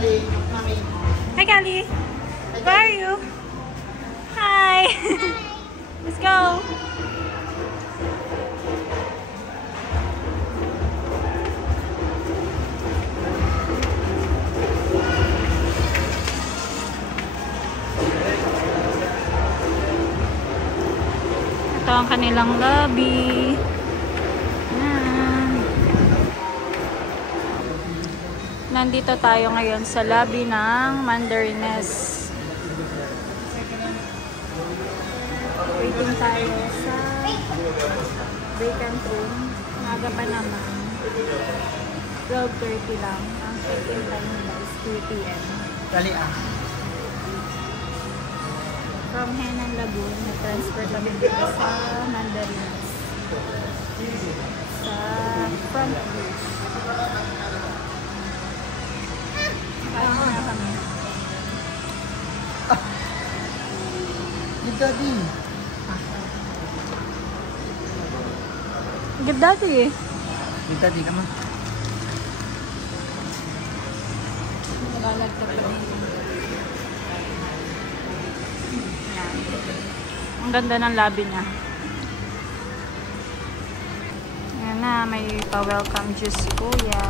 Hi, Callie. Where are you? Hi. Let's go. Ito ang kanilang lobby. Nandito tayo ngayon sa lobby ng Mandarines. Waiting tayo sa vacant room. Maga pa naman. 12:30 lang. Ang check-in time nila is 2 p.m. Dali ah. From Henan Lagoon, na-transfer kami dito sa Mandarines. Sa front bridge. Kain na kami. Good daddy. Good daddy eh. Good daddy ka mo. Nagalag ka pa rin. Ang ganda ng lobby niya. Ayan na, may pa-welcome juice si Kuya.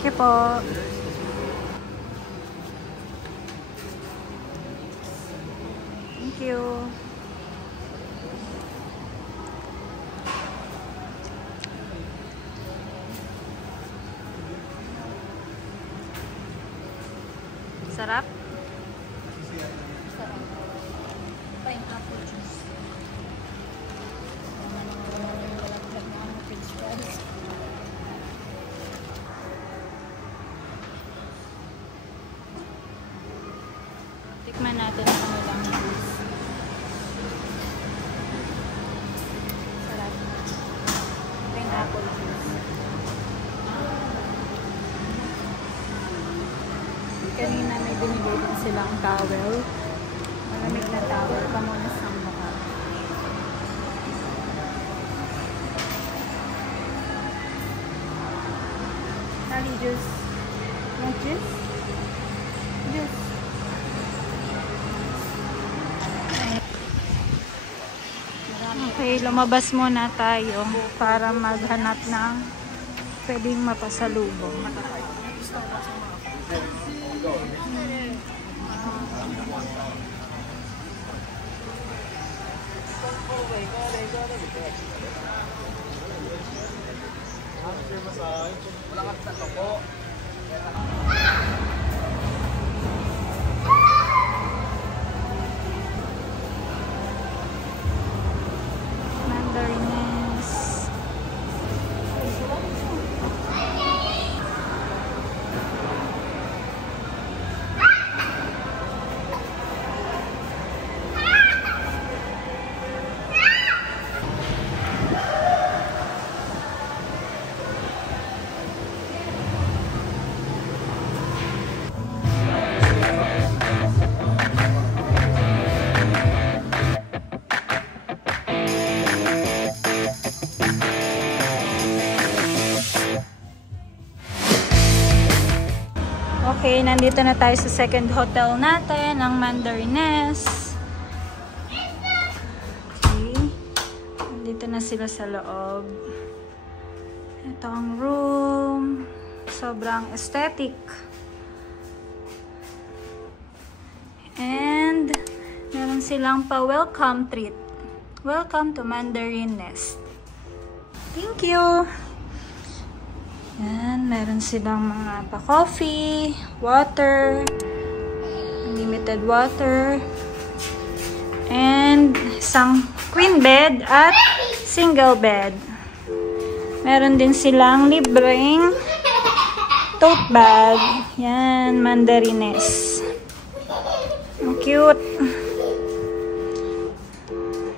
Thank you po. Thank you. Sarap? Sarap. Pineapple juice. Tikman natin ang kanilang juice. Sarap. Pineapple juice. Kanina may binigay din silang towel. Malamig na towel. Pamunas ng mukha. Tali juice. Want juice? Juice. Okay, lumabas muna tayo para maghanap ng pwedeng mapasalubong. Mandarines. Okay, nandito na tayo sa second hotel natin, ang Mandarines. Okay. Nandito na sila sa loob. Ito ang room. Sobrang aesthetic. And meron silang pa-welcome treat. Welcome to Mandarines. Thank you! Yan, meron silang mga pa-coffee, water, unlimited water, and isang queen bed at single bed. Meron din silang libreng tote bag. Yan, Mandarines. Ang cute.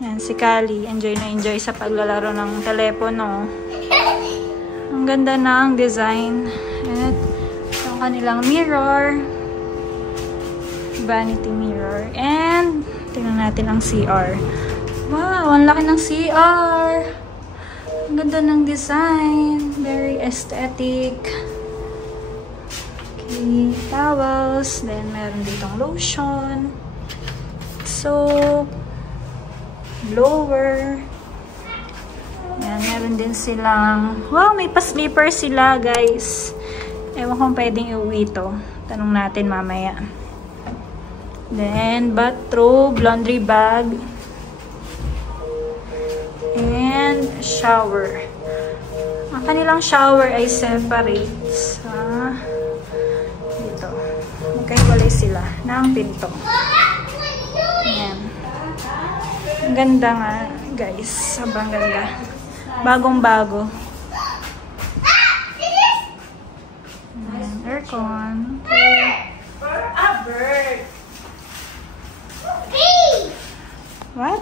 Yan, si Callie. Enjoy na enjoy sa paglalaro ng telepono. Ang ganda na ang design. At ang kanilang mirror. Vanity mirror. And tingnan natin ang CR. Wow, ang laki ng CR. Ang ganda ng design. Very aesthetic. Okay. laundry towels. Then, meron ditong lotion, soap, blower. Yan, meron din silang, wow, may pa-slipper sila, guys. Ewan kung pwedeng iuwi to. Tanong natin mamaya. Then, bathrobe, laundry bag, and shower. Ang kanilang shower ay separate sa dito. Magkahiwalay sila ng pinto. Ayan. Ang ganda nga, guys. Sobrang ganda. Bagong-bago. Aircon. Bird. What?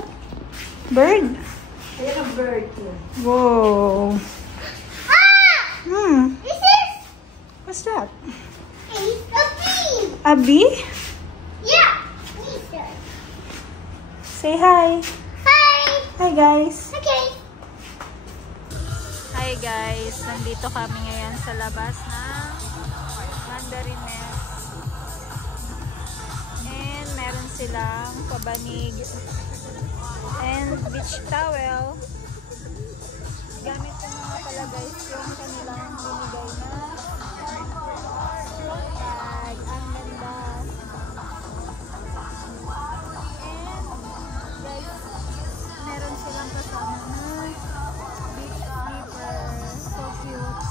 Bird? There's a bird too. Whoa. This is What's that? a bee. A bee? Yeah. Lisa. Say hi. Hi. Hi, guys. Okay. Hi, guys. Nandito kami ngayon sa labas ng Mandarines. And meron silang pabanig and beach towel. Gamit ko mga pala, guys, yung kanilang binigay na bag. Ang ganda. And guys, meron silang kasama na beach sleeper. So cute.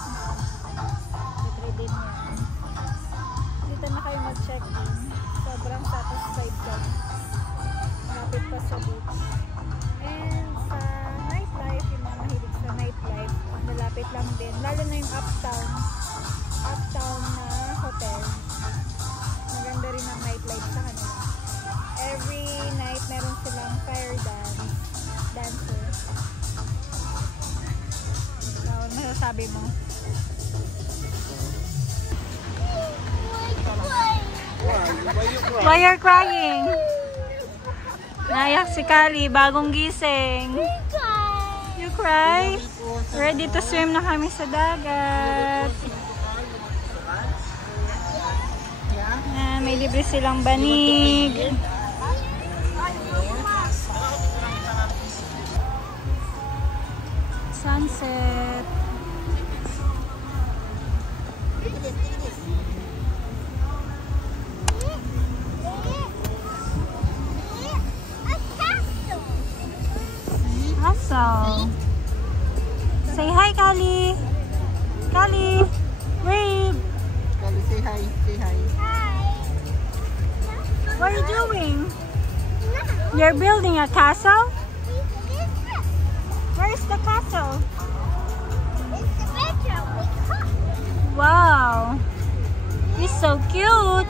Libre din yan. Dito na kayo mag-check-in. Sobrang satisfied ka. Malapit pa sa beach. And sa nightlife, yung mga mahilig sa nightlife, malapit lang din. Lalo na yung uptown na hotel. Maganda rin ang nightlife sa kanila. Every night, meron silang fire dancer. So, ano masasabi mo? Why you're crying? Naiyak si Kali, bagong gising. You cry? Ready to swim na kami sa dagat. May libre silang banig. Sunset. Awesome. Say hi, Kali. Kali, wave. Kali, say hi. Say hi. What are you doing? You're building a castle? Where's the castle? Wow. He's so cute.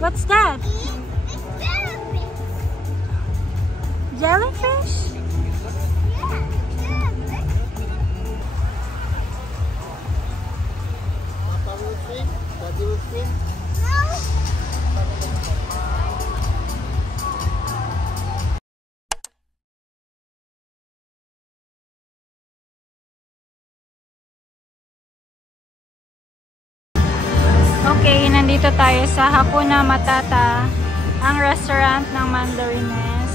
What's that? Jellyfish? Papa will swim. Daddy will swim. Okay, nandito tayo sa Hakuna Matata, ang restaurant ng Mandarines.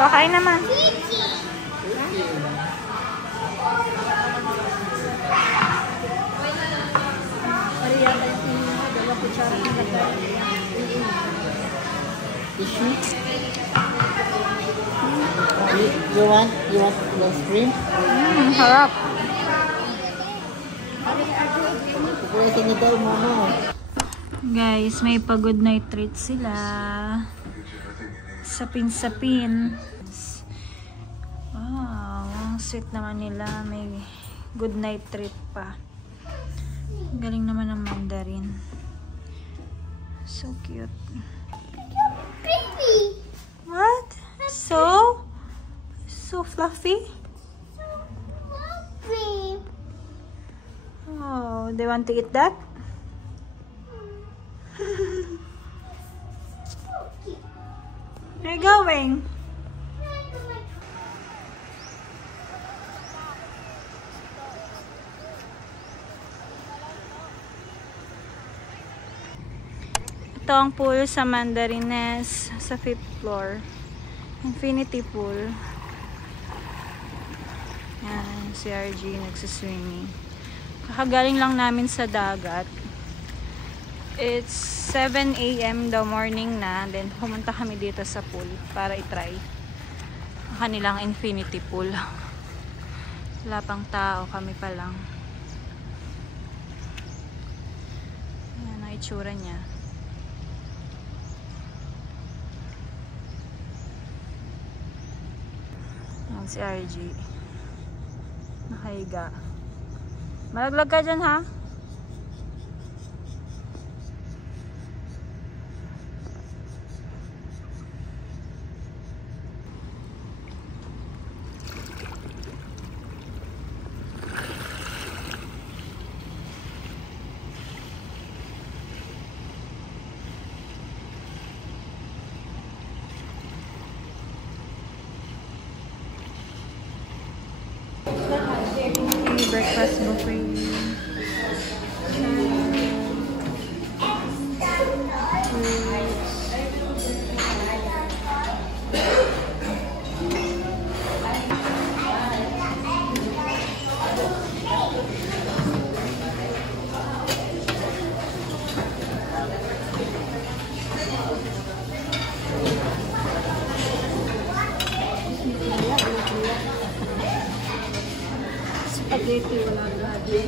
Kakain naman. Maria, dalawa kutsara ng lagay. Tissue? You want less cream? Harap. Pwede ni daw mama. Guys, may pa-good night treat sila. Sapin-sapin. Wow, ang sweet naman nila. May good night treat pa. Galing naman ng mandarin. So cute. Baby. What? So fluffy? Baby. Oh, they want to eat that? Where are you going? Ito ang pool sa Mandarines sa 5th floor. Infinity pool. Yan, si RG nagsiswimming. Kakagaling lang namin sa dagat. It's 7 AM the morning na. Then pumunta kami dito sa pool para i-try ang kanilang infinity pool. Wala pang tao, kami pa lang. Yan ang itsura niya. Yan si RG. Nakahiga. Malaglag ka dyan, ha? Breakfast buffet. Spaghetti, wala lagi.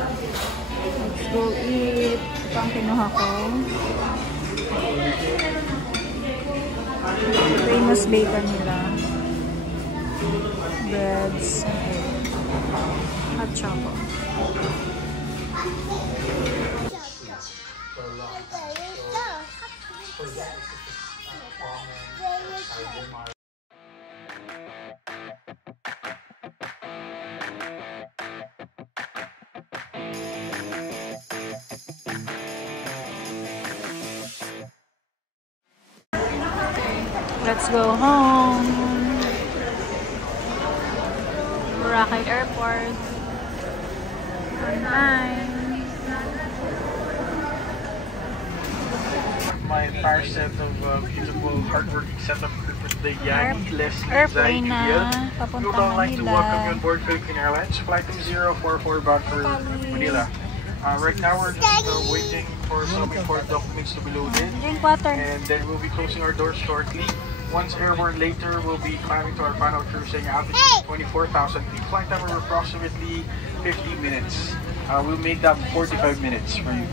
Let's go eat. Ito ang kinuha ko. Famous bacon nila. Breads. Hot chocolate. Let's go home. Boracay Airport. Online. My entire set of beautiful, hardworking setup with the Yagi Leslie Airplane Zaid na We would papuntang like to welcome you Manila. on board Philippine Airlines, flight 044 bound for Manila. Right now we're just waiting for some important documents to be loaded, Drink water. and then we'll be closing our doors shortly. Once airborne later, we'll be climbing to our final cruising altitude, 24,000 feet. Flight time will approximately 50 minutes. We'll make that 45 minutes for you.